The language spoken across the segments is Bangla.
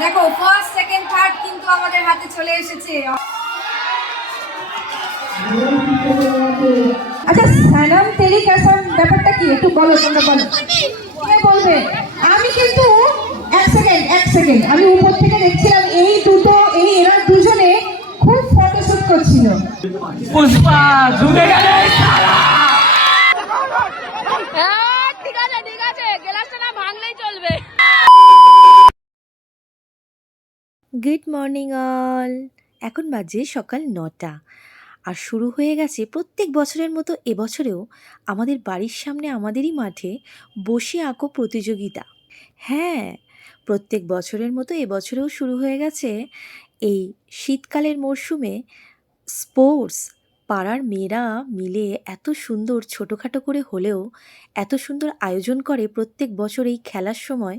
দেখো ফার্স্ট সেকেন্ড থার্ড কিন্তু আমাদের হাতে চলে এসেছে। আচ্ছা সানাম টেলিকাশন ব্যাপারটা কি একটু বলো, তোমরা বলো, কে বলবে? আমি কিন্তু এক সেকেন্ড আমি উপর থেকে দেখছিলাম এরা দুজনে খুব ফটোশুট করছিল। পুষ্পা ঢুকে গেলে ঠিক আছে গ্লাসটা না ভাঙলেই চলবে। Good morning all. এখন বাজে সকাল ৯টা আর শুরু হয়ে গেছে প্রত্যেক বছরের মতো এবছরেও আমাদের বাড়ির সামনে আমাদেরই মাঠে বসে আঁকো প্রতিযোগিতা। হ্যাঁ, প্রত্যেক বছরের মতো এবছরেও শুরু হয়ে গেছে এই শীতকালের মরশুমে স্পোর্টস। পাড়ার মেয়েরা মিলে এত সুন্দর ছোটোখাটো করে হলেও এত সুন্দর আয়োজন করে প্রত্যেক বছর এই খেলার সময়,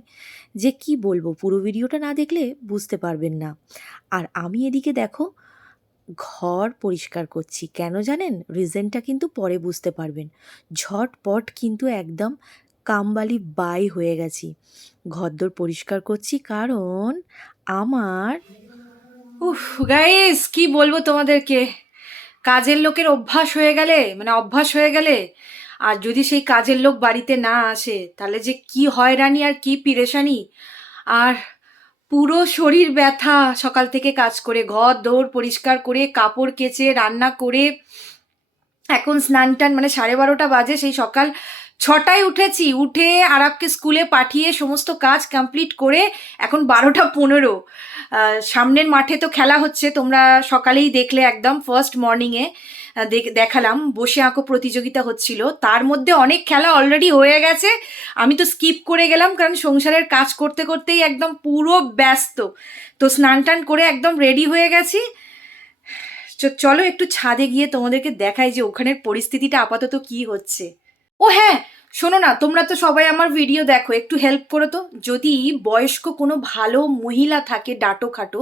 যে কি বলবো, পুরো ভিডিওটা না দেখলে বুঝতে পারবেন না। আর আমি এদিকে দেখো ঘর পরিষ্কার করছি। কেন জানেন? রিজনটা কিন্তু পরে বুঝতে পারবেন। ঝটপট কিন্তু একদম কামবালি বাই হয়ে গেছি। ঘরদোর পরিষ্কার করছি কারণ আমার গাইস কি বলবো তোমাদেরকে, কাজের লোকের অভ্যাস হয়ে গেলে আর যদি সেই কাজের লোক বাড়িতে না আসে তাহলে যে কি হয়রানি আর কি পিরেশানি। আর পুরো শরীর ব্যথা সকাল থেকে কাজ করে, ঘর দৌড় পরিষ্কার করে, কাপড় কেচে, রান্না করে, এখন স্নান টান, মানে 12:30 বাজে, সেই সকাল 6টায় উঠেছি, উঠে আরাবকে স্কুলে পাঠিয়ে সমস্ত কাজ কমপ্লিট করে এখন 12টা 15। সামনের মাঠে তো খেলা হচ্ছে, তোমরা সকালেই দেখলে, একদম ফার্স্ট মর্নিংয়ে দেখালাম বসে আঁকো প্রতিযোগিতা হচ্ছিল। তার মধ্যে অনেক খেলা অলরেডি হয়ে গেছে, আমি তো স্কিপ করে গেলাম কারণ সংসারের কাজ করতে করতেই একদম পুরো ব্যস্ত। তো স্নান টান করে একদম রেডি হয়ে গেছি। চলো একটু ছাদে গিয়ে তোমাদেরকে দেখাই যে ওখানের পরিস্থিতিটা আপাতত কি হচ্ছে। ও হ্যাঁ, শোনো না, তোমরা তো সবাই আমার ভিডিও দেখো, একটু হেল্প করো তো। যদি বয়স্ক কোনো ভালো মহিলা থাকে ডাটো খাটো,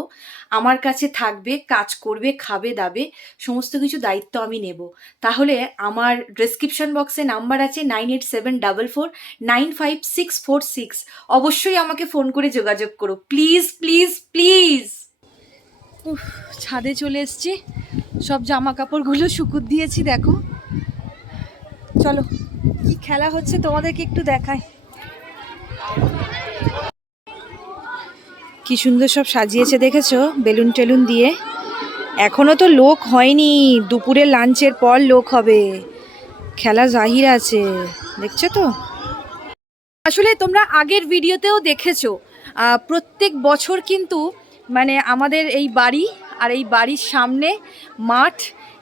আমার কাছে থাকবে, কাজ করবে, খাবে দাবে, সমস্ত কিছু দায়িত্ব আমি নেব। তাহলে আমার ডেসক্রিপশন বক্সে নাম্বার আছে 987444956646। অবশ্যই আমাকে ফোন করে যোগাযোগ করো, প্লিজ প্লিজ প্লিজ। ছাদে চলে এসছি, সব জামা কাপড়গুলো শুকুর দিয়েছি। দেখো চলো কি খেলা হচ্ছে তোমাদেরকে একটু দেখাই। কি সুন্দর সব সাজিয়েছে দেখেছো, বেলুন টেলুন দিয়ে। এখনো তো লোক হয়নি, দুপুরে লাঞ্চের পর লোক হবে। খেলা জাহির আছে, দেখছো তো। আসলে তোমরা আগের ভিডিওতেও দেখেছো, প্রত্যেক বছর কিন্তু মানে আমাদের এই বাড়ি আর এই বাড়ির সামনে মাঠ,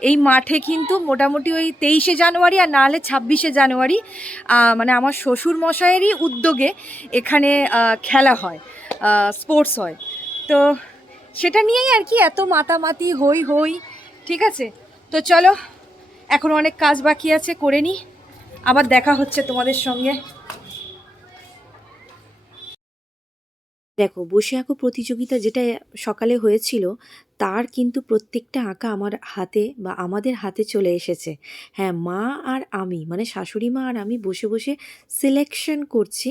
এই মাঠে কিন্তু মোটামুটি ওই 23শে জানুয়ারি আর নাহলে 26শে জানুয়ারি মানে আমার শ্বশুর মশাইয়েরই উদ্যোগে এখানে খেলা হয়, স্পোর্টস হয়। তো সেটা নিয়েই আর কি এত মাতামাতি হই হই। ঠিক আছে, তো চলো, এখন অনেক কাজ বাকি আছে, করে নিই, আবার দেখা হচ্ছে তোমাদের সঙ্গে। দেখো বসে আঁকো প্রতিযোগিতা যেটা সকালে হয়েছিল তার কিন্তু প্রত্যেকটা আঁকা আমার হাতে বা আমাদের হাতে চলে এসেছে। হ্যাঁ, মা আর আমি, মানে শাশুড়ি মা আর আমি বসে বসে সিলেকশন করছি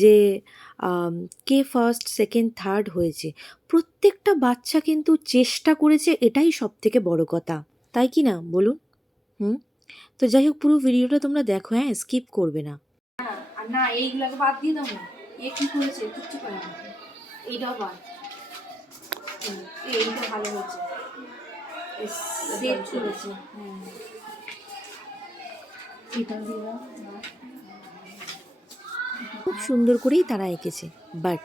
যে কে ফার্স্ট সেকেন্ড থার্ড হয়েছে। প্রত্যেকটা বাচ্চা কিন্তু চেষ্টা করেছে, এটাই সব থেকে বড় কথা, তাই কি না বলুন? হুম। তো যাই হোক, পুরো ভিডিওটা তোমরা দেখো, হ্যাঁ, স্কিপ করবে না। না এইগুলাকে বাদ দিয়ে দাও না, এ কি করেছে কিচ্ছু করে না, এইটাও বাদ। এইটা ভালো হয়েছে, সেট করেছে। খুব সুন্দর করেই তারা এঁকেছে, বাট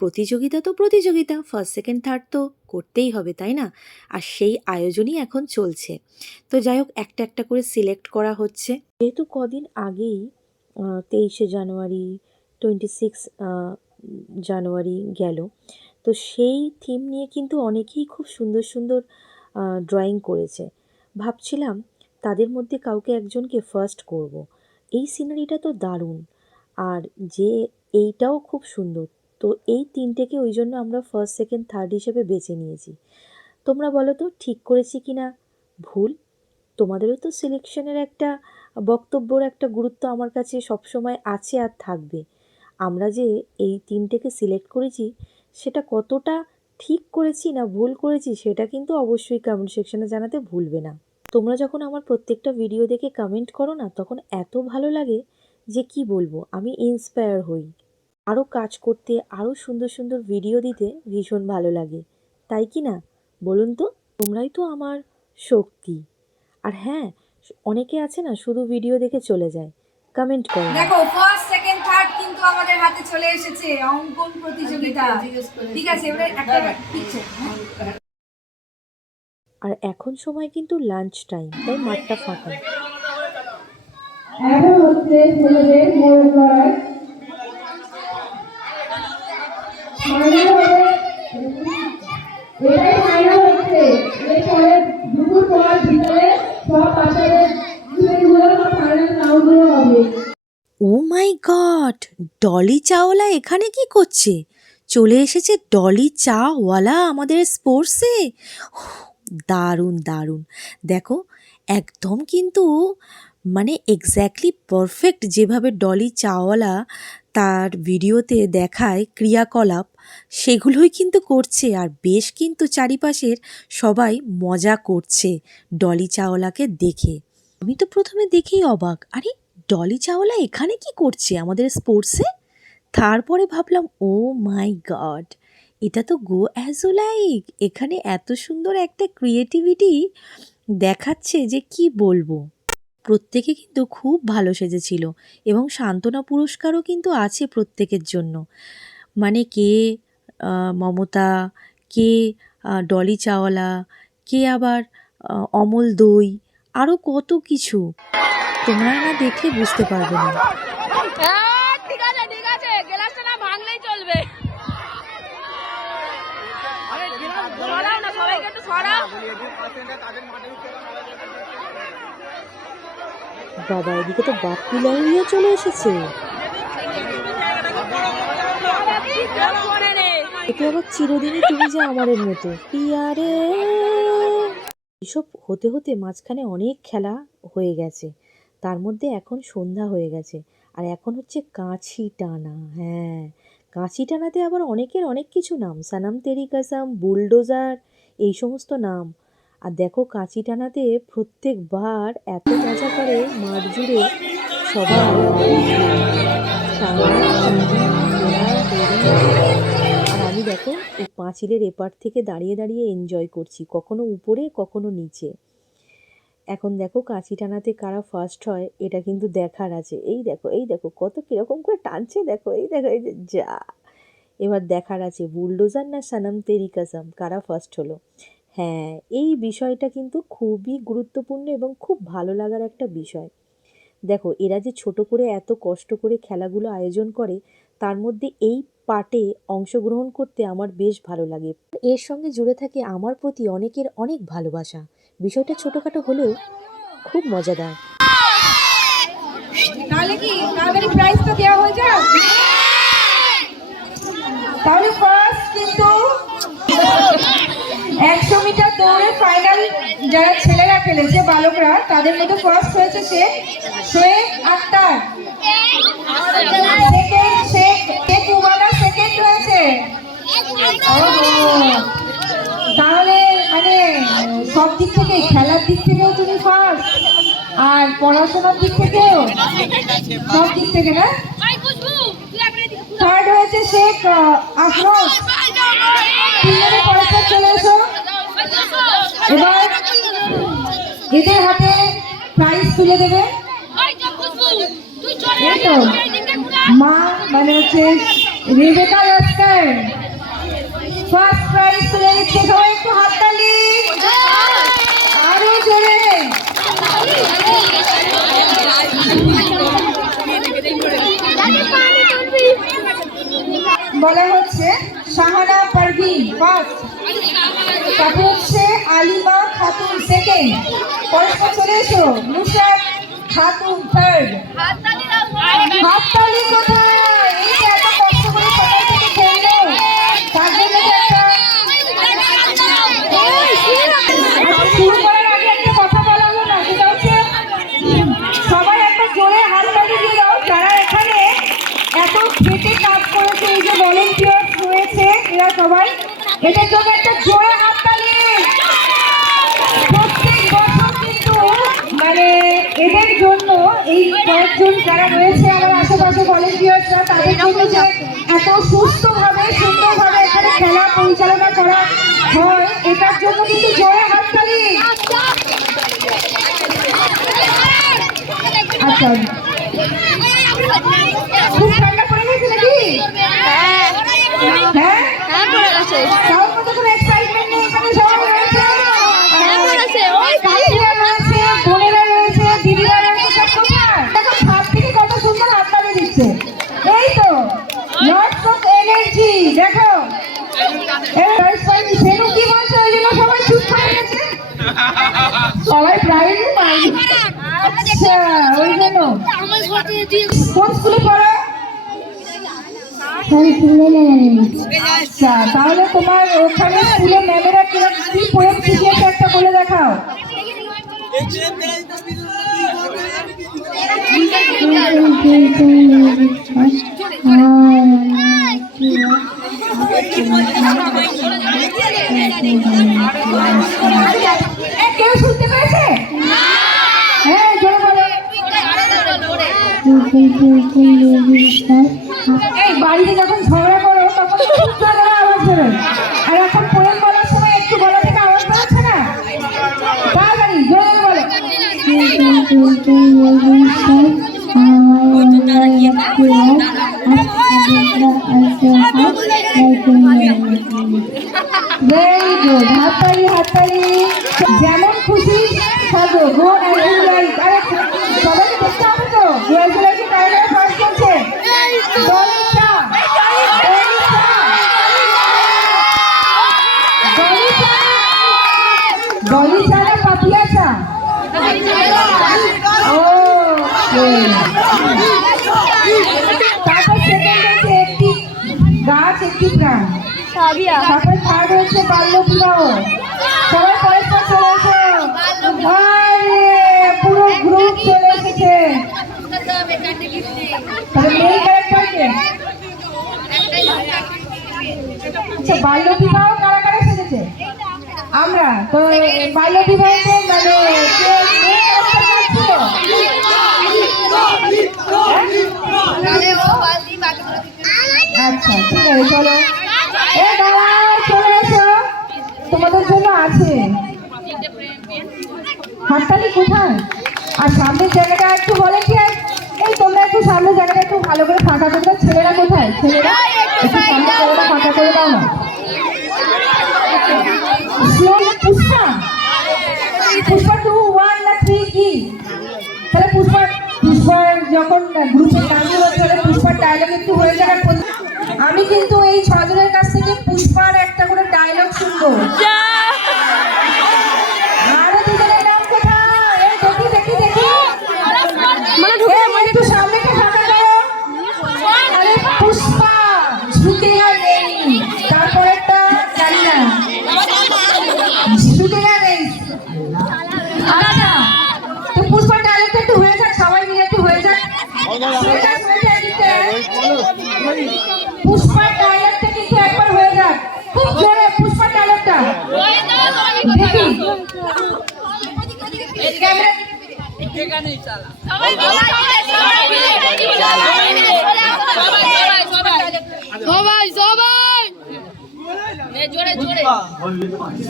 প্রতিযোগিতা তো প্রতিযোগিতা, ফার্স্ট সেকেন্ড থার্ড তো করতেই হবে, তাই না? আর সেই আয়োজনই এখন চলছে। তো যাই হোক, একটা একটা করে সিলেক্ট করা হচ্ছে। যেহেতু কদিন আগেই 23শে জানুয়ারি, 26 জানুয়ারি গেল, তো সেই থিম নিয়ে কিন্তু অনেকেই খুব সুন্দর সুন্দর ড্রয়িং করেছে। ভাবছিলাম তাদের মধ্যে কাউকে একজনকে ফার্স্ট করব। এই সিনারিটা তো দারুণ, আর যে এইটাও খুব সুন্দর। তো এই তিনটেকে ওই জন্য আমরা ফার্স্ট সেকেন্ড থার্ড হিসেবে বেছে নিয়েছি। তোমরা বলো তো ঠিক করেছি কি না ভুল? তোমাদেরও তো সিলেকশনের একটা বক্তব্যর একটা গুরুত্ব আমার কাছে সবসময় আছে আর থাকবে। আমরা যে এই তিনটেকে সিলেক্ট করেছি সেটা কতটা ঠিক করেছি না ভুল করেছি সেটা কিন্তু অবশ্যই কমেন্ট সেকশনে জানাতে ভুলবে না। তোমরা যখন আমার প্রত্যেকটা ভিডিও দেখে কমেন্ট করো না, তখন এত ভালো লাগে যে কি বলবো, আমি ইন্সপায়ার হই। আরও কাজ করতে, আরও সুন্দর সুন্দর ভিডিও দিতে ভীষণ ভালো লাগে, তাই কি না বলুন তো? তোমরাই তো আমার শক্তি। আর হ্যাঁ, অনেকে আছে না শুধু ভিডিও দেখে চলে যায়, কমেন্ট করে না। দেখো ফার্স্ট সেকেন্ড থার্ড কিন্তু আমাদের হাতে চলে এসেছে অঙ্কন প্রতিযোগিতা। ঠিক আছে, এবারে একটা পিকচার। আর এখন সময় কিন্তু লাঞ্চ টাইম, তাই মাঠটা ফাঁকা। এখন হচ্ছে ছেলেদের মোড়ক লড়াই। ফাইনাল হবে, এটাই ফাইনাল হচ্ছে। এরপরে দুপুর পর ভিতরে সব বাচ্চাদের স্টুডেন্টগুলো সব ফাইনাল রাউন্ডগুলো হবে। ও মাই গড, ডলি চাওয়ালা এখানে কি করছে? চলে এসেছে ডলি চাওয়ালা আমাদের স্পোর্টসে। দারুণ দারুণ। দেখো একদম কিন্তু মানে এক্স্যাক্টলি পারফেক্ট যেভাবে ডলি চাওয়ালা তার ভিডিওতে দেখায় ক্রিয়াকলাপ, সেগুলোই কিন্তু করছে। আর বেশ কিন্তু চারিপাশের সবাই মজা করছে ডলি চাওয়ালাকে দেখে। আমি তো প্রথমে দেখেই অবাক, আরে ডলি চাওয়ালা এখানে কি করছে আমাদের স্পোর্টসে? তারপরে ভাবলাম ও মাই গড, এটা তো গো অ্যাজ ও লাইক। এখানে এত সুন্দর একটা ক্রিয়েটিভিটি দেখাচ্ছে যে কি বলবো। প্রত্যেকে কিন্তু খুব ভালো সেজেছিল এবং সান্ত্বনা পুরস্কারও কিন্তু আছে প্রত্যেকের জন্য। মানে কে মমতা, কে ডলি চাওয়ালা, কে আবার অমল দই, আরও কত কিছু তোমরা না দেখলে বুঝতে পারবে না। ঠিক আছে গ্লাসটা না ভাঙলেই চলবে। সরাও না, সবাইকে একটু সরাও। বাবা, এদিকে তো বাপ্পি লাহিড়িও চলে এসেছে। এটি আবার চিরদিনই তুমি যে আমারের মতো প্রিয়া রে। এসব হতে হতে মাঝখানে অনেক খেলা হয়ে গেছে, তার মধ্যে এখন সন্ধ্যা হয়ে গেছে। আর এখন হচ্ছে কাঁচি টানা। হ্যাঁ, কাঁচি টানাতে আবার অনেকের অনেক কিছু নাম, সানাম তেরি কাসাম, বুলডোজার, এই সমস্ত নাম। আর দেখো কাঁচি টানাতে প্রত্যেকবার এত মজা করে মাঠ জুড়ে সবাই। আর আমি দেখো এই পাঁচিলের এপার থেকে দাঁড়িয়ে দাঁড়িয়ে এনজয় করছি, কখনো উপরে কখনো নিচে। এখন দেখো কাঁচি টানাতে কারা ফার্স্ট হয় এটা কিন্তু দেখার আছে। এই দেখো এই দেখো কত কীরকম করে টানছে, দেখো এই দেখো এই যে যা। এবার দেখার আছে বুলডোজার না সানাম তেরি কাসাম কারা ফার্স্ট হলো। হ্যাঁ, এই বিষয়টা কিন্তু খুবই গুরুত্বপূর্ণ এবং খুব ভালো লাগার একটা বিষয়। দেখো এরা যে ছোট করে এত কষ্ট করে খেলাগুলো আয়োজন করে, তার মধ্যে এই পার্টে অংশগ্রহণ করতে আমার বেশ ভালো লাগে। এর সঙ্গে জুড়ে থাকে আমার প্রতি অনেকের অনেক ভালোবাসা। বিষয়টা ছোটোখাটো হলেও খুব মজাদার। তাহলে কি তাড়াতাড়ি প্রাইজটা দেওয়া হয়ে যাক? তাহলে ফার্স্ট কিন্তু 100 মিটার দৌড়ে ফাইনাল যারা ছেলেরা খেলেছে, বালকরা, তাদের মধ্যে ফার্স্ট হয়েছে শেখ আক্তার। সেকেন্ড শেখ উবাদা সেকেন্ড হয়েছে। তাহলে মানে সব দিক থেকে, খেলার দিক থেকেও তুমি ফার্স্ট, আর পড়াশোনার দিক থেকেও, সব দিক থেকে না? থার্ড হয়েছে শেখ আফরোজ। তিনজনে পরস্পর চলে এসো। এবার এদের হাতে প্রাইজ তুলে দেবে। এই তো মা মানে হচ্ছে রেবেকা লস্কর ফার্স্ট প্রাইজ তুলে দিচ্ছে। সবাই একটু হাততালি, আরো জোরে। বলা হচ্ছে শাহানা পারভিন ফার্স্ট, তারপর হচ্ছে আলিমা খাতুন সেকেন্ড, পরস্পর চলে এসো। নুসরাত খাতুন থার্ড। হাততালি কোথায়? এই যে এত কষ্ট করে সবাই থেকে খেললো, তার জন্য যে একটা শুরু করার আগে একটা কথা বলা হলো না, সেটা হচ্ছে সবাই একটা জোরে হাততালি দিয়ে দাও। তারা এখানে এত খেটে কাজ করেছে, এই যে ভলেন্টিয়ার্স রয়েছে, এরা সবাই এটার জন্য একটা জোরে হাততালি। প্রত্যেক বছর কিন্তু মানে এদের জন্য এই কয়েকজন যারা রয়েছে আমার আশেপাশে ভলেন্টিয়ার্সরা, তাদের জন্য যে এত সুস্থভাবে সুন্দরভাবে এখানে খেলা পরিচালনা করা হয়, এটার জন্য কিন্তু জোরে হাততালি। আচ্ছা, খুব ঠান্ডা পড়ে গেছে নাকি? হ্যাঁ, তাও কতক্ষণ এক্সাইটমেন্ট নেই, এখানে সবাই রয়েছে, কাকিরা রয়েছে, বোনেরা রয়েছে, দিদিরা রয়েছে, সব কোথায়? দেখো ছাদ থেকে কত সুন্দর হাততালি দিচ্ছে। এই তো লটস অফ এনার্জি। দেখো সেনু কি বলছে, ওই জন্য সবাই চুপ করে গেছে, সবাই প্রাইজ পায়। আচ্ছা, ওই জন্য কোন স্কুলে পড়ো? আচ্ছা, তাহলে তোমার ওখানে স্কুলে ম্যামেরা কি পোয়েম শিখিয়েছে একটা বলে দেখাও। কেউ শুনতে পেয়েছে? হ্যাঁ, জোরে বলো। এই বাড়িতে যখন ঝগড়া করো তখন আওয়াজ বেরোয়, আর এখন পোয়েম বলার সময় একটু গলা থেকে আওয়াজ বেরোচ্ছে না? তাড়াতাড়ি জোরে বলো। ভেরি গুড, হাততালি হাততালি। যেমন খুশি সাজো, গো অ্যাজ ইউ লাইক। আরে সবাই দেখতে হবে তো, গো অ্যাজ ইউ লাইক কারা ফার্স্ট করছে? গলিচা, গলিচা, গলিচা না পাপিয়াচা? তারপর সেকেন্ড হচ্ছে একটি গাছ একটি প্রাণ। তারপর থার্ড হচ্ছে বাল্য বিবাহ। সবাই পরস্পর চলে এসো। আরে পুরো গ্রুপ চলে এসেছে। তাহলে মেইন ক্যারেক্টারকে আচ্ছা, বাল্য বিবাহ কারা কারা সেজেছে? আমরা তো বাল্য বিবাহতে মানে আচ্ছা, ঠিক আছে, চলো চলে এসো, তোমাদের জন্য আছে। হাততালি কোথায়? আর সামনের জায়গাটা একটু বলে কি, এই তোমরা একটু সামনের জায়গাটা একটু ভালো করে ফাঁকা করে দাও। ছেলেরা কোথায়? ছেলেরা একটু সামনের জায়গাটা ফাঁকা করে দাও না। পুষ্পা, পুষ্পা 2, 1 না 3 কি? তাহলে পুষ্পা যখন গ্রুপে গান হচ্ছে পুষ্পার ডায়লগ একটু হয়ে যাবে। আমি কিন্তু এই 6 জনের কাছ থেকে পুষ্পার একটা করে ডায়লগ শুনবো। আরো দুজনের নাম কোথায়? এই দেখি দেখি একটু সামনেটা ফাঁকা করো। আরে পুষ্পা ঝুঁকেগা নেই, তারপরেরটা জানি না, ঝুঁকেগা নেই। আচ্ছা, তো পুষ্পার ডায়লগটা একটু হয়ে যাক, সবাই মিলে একটু হয়ে যাক। পুষ্পার ডায়লগটা কিন্তু একবার হয়ে যাক, খুব জোরে পুষ্পার ডায়লগটা দেখি।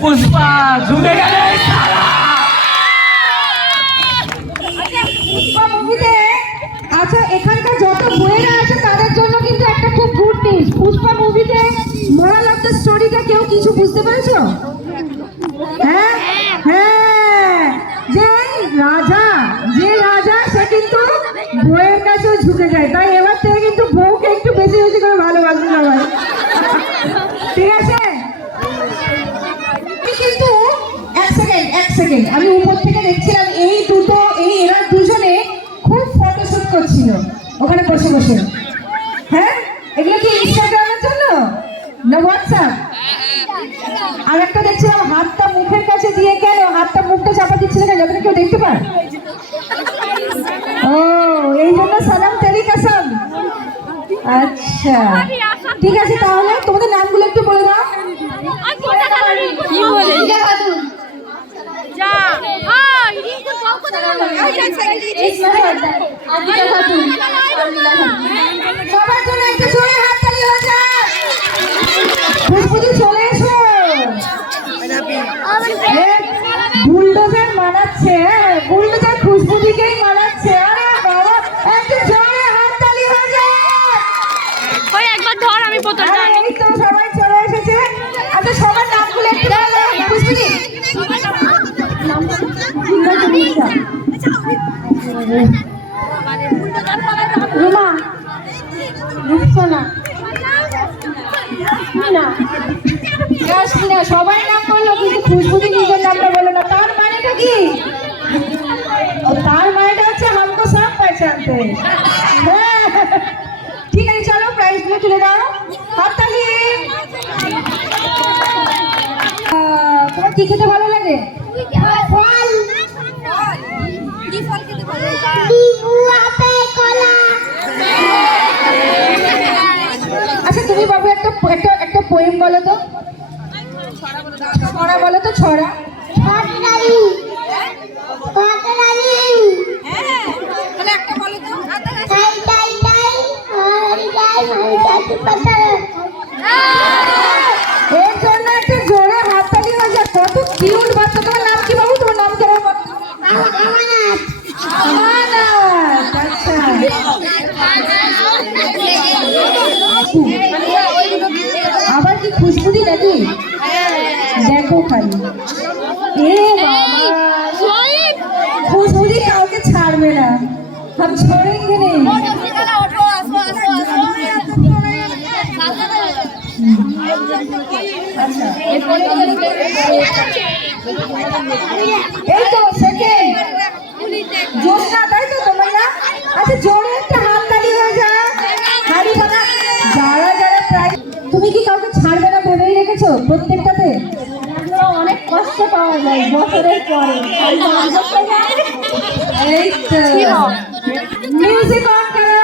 পুষ্পা ঝুঁকে গেলে পুষ্পা মুভিতে আচ্ছা, এখানকার যত বইয়েরা আছে তাদের জন্য কিন্তু একটা খুব গুড নিউজ। পুষ্পা মুভিতে মোরাল অফ দ্য স্টোরিটা কেউ কিছু বুঝতে পেরেছো? হ্যাঁ হ্যাঁ, যে রাজা সে কিন্তু বউয়ের কাছেও ঝুঁকে যায়। তাই এবার থেকে কিন্তু বউকে একটু বেশি বেশি করে ভালোবাসবে সবাই, ঠিক আছে? কিন্তু এক সেকেন্ড আমি উপর থেকে দেখছিলাম এরা দুজনে খুব ফটোশুট করছিল ওখানে বসে বসে। হ্যাঁ, এগুলো কি ইনস্টাগ্রামের জন্য না হোয়াটসঅ্যাপ? আর একটা দেখছিলাম হাতটা মুখের কাছে দিয়ে, কেন হাতটা মুখটা চাপা দিচ্ছিল কেন, যাতে কেউ দেখতে পায়? ও, এই জন্য সালাম তেরি কাসাম। আচ্ছা ঠিক আছে, তাহলে তোমাদের নামগুলো একটু বলে দাও। কি বলে যা হাই রিঙ্কু বাবু কথা বলো সবার জন্য একটু জোরে হাততালি হয়ে যায়। খুশবুদি চলে এসো। বুলডোজার মানাচ্ছে, বুলডোজার খুশবুদিকেই মানাচ্ছে। আরে বাবা, একটু জোরে হাততালি হয়ে যায়। ওই একবার ধর আমি বোতলটা আরে এই তো সবাই চলে এসেছে। আচ্ছা সবার নামগুলো একটু বলো। খুশবুদি রুমা, রূপসোনা, ইয়াসমিনা, সবাই নাম বললো কিন্তু খুশবুদি নিজের নামটা বললো না। তার মানেটা কি? তার মানেটা হচ্ছে হামকো সব পহচানতে। হ্যাঁ, ঠিক আছে, চলো প্রাইজগুলো তুলে দাও। হাততালি। তোমার কি খেতে ভালো লাগে? আচ্ছা তুমি বাবু একটা একটা একটা পোয়েম বলো তো। ছড়া বলো তো, ছড়া। এর জন্য একটা জোরে হাততালি হয়ে যায়। কত কিউট বাচ্চা। তোমার নাম কি বাবু? তোমার নাম কি? আমানত। আচ্ছা আবার কি খুশবুদি নাকি? দেখো খালি। এ বাবা, খুশবুদি কাউকে ছাড়বে না। हम छोड़ेंगे नहीं। আচ্ছা এই তো সেকেন্ড জোসনা, তাই তো তোমার নাম? আচ্ছা জোরে একটা হাততালি হয়ে যায়। হারি বাবা, যারা যারা প্রাইজ, তুমি কি কাউকে ছাড়বে না ভেবেই রেখেছো প্রত্যেকটাতে? অনেক কষ্ট পাওয়া যায় বছরের পরে। এই তো মিউজিক অন করো।